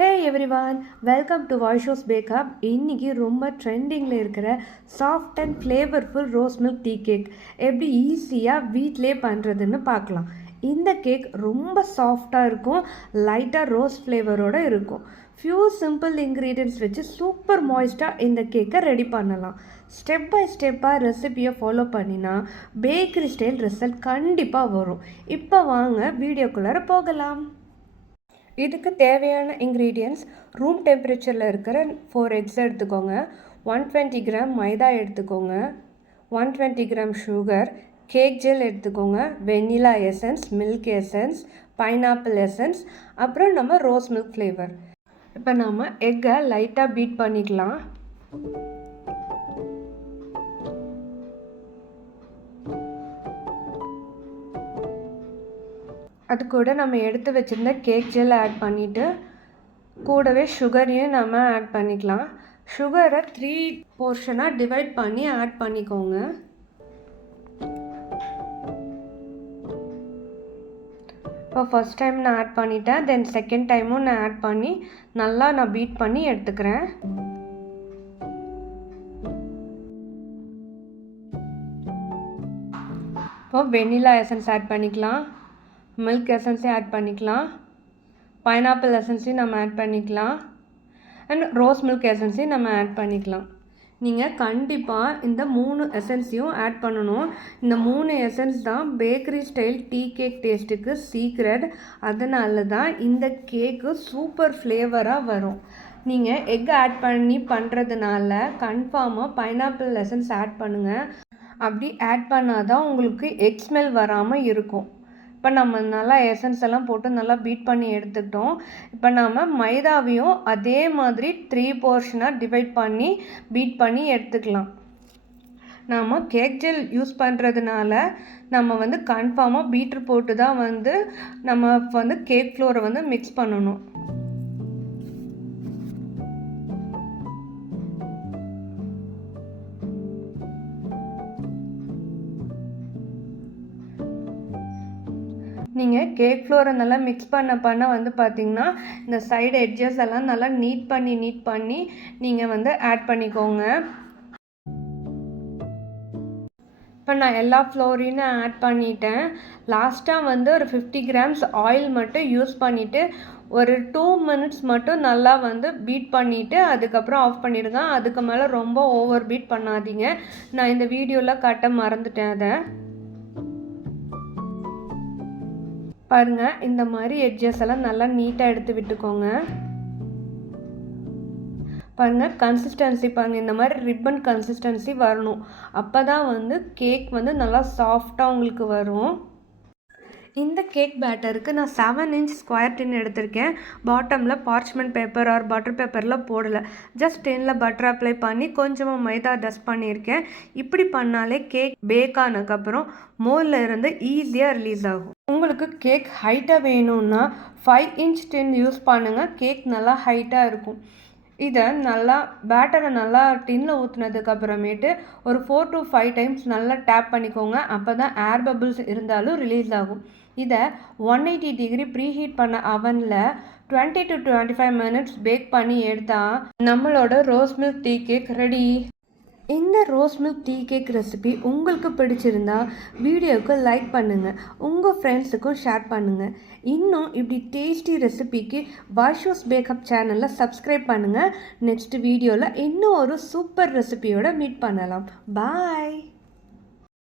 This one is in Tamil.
Hey everyone, welcome to Vaishos Bake Up. இன்னைக்கு ரொம்ப ட்ரெண்டிங்கில் இருக்கிற soft and flavourful rose milk tea cake எப்படி ஈஸியாக வீட்டிலே பண்ணுறதுன்னு பார்க்கலாம். இந்த கேக் ரொம்ப சாஃப்டாக இருக்கும், லைட்டாக ரோஸ் ஃப்ளேவரோடு இருக்கும். ஃபியூ சிம்பிள் இன்க்ரீடியன்ட்ஸ் வச்சு சூப்பர் மாய்ஸ்டாக இந்த கேக்கை ரெடி பண்ணலாம். ஸ்டெப் பை ஸ்டெப்பாக ரெசிபியை ஃபாலோ பண்ணினா பேக்கரி ஸ்டைல் ரிசல்ட் கண்டிப்பாக வரும். இப்போ வாங்க வீடியோக்குள்ளார போகலாம். இதுக்கு தேவையான இன்க்ரீடியன்ட்ஸ் ரூம் டெம்பரேச்சரில் இருக்கிற 4 எக்ஸ் எடுத்துக்கோங்க, 120 கிராம் மைதா எடுத்துக்கோங்க, 120 கிராம் சுகர், கேக் ஜெல் எடுத்துக்கோங்க, vanilla essence, milk essence, pineapple essence, அப்புறம் நம்ம ரோஸ் மில்க் ஃப்ளேவர். இப்போ நம்ம எக்கை லைட்டாக பீட் பண்ணிக்கலாம். அது கூட நம்ம எடுத்து வச்சுருந்த கேக் ஜெல் ஆட் பண்ணிவிட்டு கூடவே சுகரையும் நம்ம ஆட் பண்ணிக்கலாம். சுகரை 3 போர்ஷனாக டிவைட் பண்ணி ஆட் பண்ணிக்கோங்க. இப்போ ஃபஸ்ட் டைம் நான் ஆட் பண்ணிட்டேன், தென் செகண்ட் டைமும் நான் ஆட் பண்ணி நல்லா நான் பீட் பண்ணி எடுத்துக்கிறேன். இப்போ வெண்ணிலா எசன்ஸ் ஆட் பண்ணிக்கலாம், மில்க் எசன்ஸையும் ஆட் பண்ணிக்கலாம், பைனாப்பிள் எசன்ஸையும் நம்ம ஆட் பண்ணிக்கலாம், அண்ட் ரோஸ் மில்க் எசன்ஸையும் நம்ம ஆட் பண்ணிக்கலாம். நீங்கள் கண்டிப்பாக இந்த 3 எசன்ஸையும் ஆட் பண்ணணும். இந்த 3 எசன்ஸ் தான் பேக்கரி ஸ்டைல் டீ கேக் டேஸ்ட்டுக்கு சீக்ரெட். அதனால தான் இந்த கேக்கு சூப்பர் ஃப்ளேவராக வரும். நீங்கள் எக் ஆட் பண்ணி பண்ணுறதுனால கன்ஃபார்மாக பைனாப்பிள் எசன்ஸ் ஆட் பண்ணுங்கள். அப்படி ஆட் பண்ணால் தான் உங்களுக்கு எக் ஸ்மெல் வராமல் இருக்கும். இப்போ நம்ம நல்லா எசன்ஸ் எல்லாம் போட்டு நல்லா பீட் பண்ணி எடுத்துக்கிட்டோம். இப்போ நம்ம மைதாவையும் அதே மாதிரி 3 போர்ஷனாக டிவைட் பண்ணி பீட் பண்ணி எடுத்துக்கலாம். நாம் கேக் ஜெல் யூஸ் பண்ணுறதுனால நம்ம கன்ஃபார்மாக பீட்ரு போட்டு தான் நம்ம கேக் ஃப்ளோரை மிக்ஸ் பண்ணணும். நீங்கள் கேக் ஃப்ளோரை நல்லா மிக்ஸ் பண்ண பார்த்திங்கன்னா இந்த சைடு எட்ஜஸ் எல்லாம் நல்லா நீட் பண்ணி நீங்கள் ஆட் பண்ணிக்கோங்க. இப்போ நான் எல்லா ஃப்ளோரையும் ஆட் பண்ணிட்டேன். லாஸ்ட்டாக ஒரு 50 கிராம்ஸ் ஆயில் மட்டும் யூஸ் பண்ணிவிட்டு ஒரு 2 மினிட்ஸ் மட்டும் நல்லா பீட் பண்ணிவிட்டு அதுக்கப்புறம் ஆஃப் பண்ணிடுங்க. அதுக்கு மேலே ரொம்ப ஓவர் பீட் பண்ணாதீங்க. நான் இந்த வீடியோவில் காட்ட மறந்துட்டேன். அதை பாருங்கள், இந்த மாதிரி எட்ஜஸ் எல்லாம் நல்லா நீட்டாக எடுத்து விட்டுக்கோங்க. பாருங்கள் கன்சிஸ்டன்சி பாருங்கள், இந்த மாதிரி ரிப்பன் கன்சிஸ்டன்சி வரணும். அப்போ தான் கேக் நல்லா சாஃப்டாக உங்களுக்கு வரும். இந்த கேக் பேட்டருக்கு நான் 7 இன்ச் ஸ்கொயர் டின் எடுத்திருக்கேன். பாட்டமில் பார்ச்மெண்ட் பேப்பர் ஆர் பட்டர் பேப்பரில் போடலை, ஜஸ்ட் டின்னில் பட்டர் அப்ளை பண்ணி கொஞ்சமாக மைதா டஸ்ட் பண்ணியிருக்கேன். இப்படி பண்ணாலே கேக் பேக் ஆனதுக்கப்புறம் மோல்டில் இருந்து ஈஸியாக ரிலீஸ் ஆகும். உங்களுக்கு கேக் ஹைட்டாக வேணும்னா 5 இன்ச் டின் யூஸ் பண்ணுங்கள், கேக் நல்லா ஹைட்டாக இருக்கும். இதை நல்லா பேட்டரை நல்லா டின்னில் ஊற்றுனதுக்கப்புறமேட்டு ஒரு 4 to 5 டைம்ஸ் நல்லா டேப் பண்ணிக்கோங்க. அப்போ தான் ஏர் பபிள்ஸ் இருந்தாலும் ரிலீஸ் ஆகும். இதை 180 டிகிரி ப்ரீஹீட் பண்ண அவனில் 20 to 25 மினிட்ஸ் பேக் பண்ணி எடுத்தால் நம்மளோட rose milk tea cake ready. இந்த rose milk tea cake recipe உங்களுக்கு பிடிச்சிருந்தா வீடியோவுக்கு லைக் பண்ணுங்கள், உங்கள் ஃப்ரெண்ட்ஸுக்கும் ஷேர் பண்ணுங்கள். இன்னும் இப்படி டேஸ்டி ரெசிபிக்கு வாஷோஸ் பேக்கப் சேனலில் சப்ஸ்கிரைப் பண்ணுங்கள். நெக்ஸ்ட் வீடியோவில் இன்னும் ஒரு சூப்பர் ரெசிபியோட மீட் பண்ணலாம். பாய்.